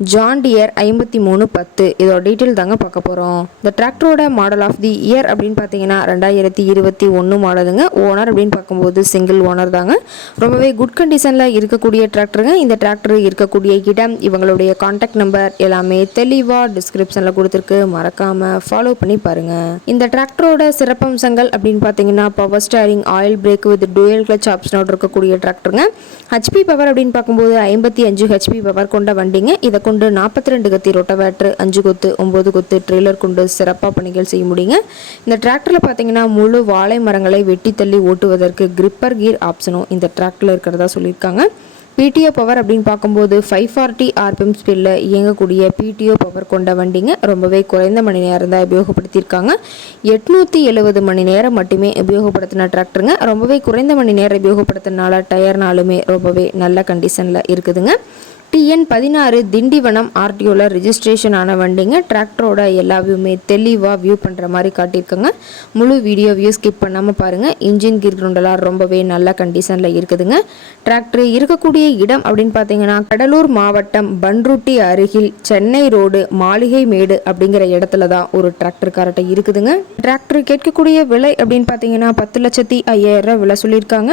John dear ஐம்பத்தி மூணு பத்து. இதோட டீட்டெயில் தாங்க பார்க்க போகிறோம் இந்த டிராக்டரோட மாடல் ஆஃப் தி இயர் அப்படின்னு பார்த்தீங்கன்னா ரெண்டாயிரத்தி இருபத்தி ஒன்று மாடலுங்க ஓனர் அப்படின்னு பார்க்கும்போது சிங்கிள் ஓனர் தாங்க. ரொம்பவே குட் கண்டிஷனில் இருக்கக்கூடிய டிராக்டருங்க இந்த டிராக்டர் இருக்கக்கூடிய இடம் இவங்களுடைய காண்டாக்ட் நம்பர் எல்லாமே தெளிவாக டிஸ்கிரிப்ஷனில் கொடுத்துருக்கு. மறக்காமல் ஃபாலோ பண்ணி பாருங்கள் இந்த டிராக்டரோட சிறப்பம்சங்கள் அப்படின்னு பார்த்தீங்கன்னா power steering oil brake with dual clutch ஆப்ஷனோடு இருக்கக்கூடிய டிராக்டருங்க ஹெச்பி பவர் அப்படின்னு பார்க்கும்போது ஐம்பத்தி அஞ்சு ஹெச்பி பவர் கொண்ட வண்டிங்க. இதை கொண்டு நாற்பத்தி ரெண்டு கத்தி ரொட்டவேட்ரு அஞ்சு கொத்து ஒம்பது கொத்து ட்ரெய்லர் கொண்டு சிறப்பாக பணிகள் செய்ய முடியுங்க. இந்த டிராக்டரில் பார்த்தீங்கன்னா முழு வாழை மரங்களை வெட்டி தள்ளி ஓட்டுவதற்கு கிரிப்பர் கீர் ஆப்ஷனும் இந்த டிராக்டரில் இருக்கிறதா சொல்லியிருக்காங்க. பிடிஓ பவர் அப்படின்னு பார்க்கும்போது ஃபைவ் ஃபார்ட்டி ஆர்பிஎம் ஸ்பீடில் இயங்கக்கூடிய பிடிஓ பவர் கொண்ட வண்டிங்க ரொம்பவே குறைந்த மணி நேரம் தான் உபயோகப்படுத்தியிருக்காங்க. எட்நூற்றி எழுபது மணி நேரம் மட்டுமே உபயோகப்படுத்தின டிராக்டருங்க. ரொம்பவே குறைந்த மணி நேரம் உபயோகப்படுத்தினால டயர்னாலுமே ரொம்பவே நல்ல கண்டிஷனில் இருக்குதுங்க. டிஎன் பதினாறு திண்டிவனம் ஆர்டிஓவில் ரிஜிஸ்ட்ரேஷன் ஆன வண்டிங்க. டிராக்டரோட எல்லா வியூமே தெளிவாக வியூ பண்ணுற மாதிரி காட்டியிருக்கோங்க. முழு வீடியோ வியூ ஸ்கிப் பண்ணாமல் பாருங்கள் இன்ஜின் கீர் குண்டெல்லாம் ரொம்பவே நல்ல கண்டிஷனில் இருக்குதுங்க. டிராக்டர் இருக்கக்கூடிய இடம் அப்படின்னு பார்த்தீங்கன்னா கடலூர் மாவட்டம் பன்ருட்டி அருகில் சென்னை ரோடு மாளிகை மேடு அப்படிங்கிற இடத்துல தான் ஒரு டிராக்டர் இருக்குதுங்க. டிராக்டர் கேட்கக்கூடிய விலை அப்படின்னு பார்த்தீங்கன்னா பத்து லட்சத்தி ஐயாயிரம் ரூபா விலை சொல்லியிருக்காங்க.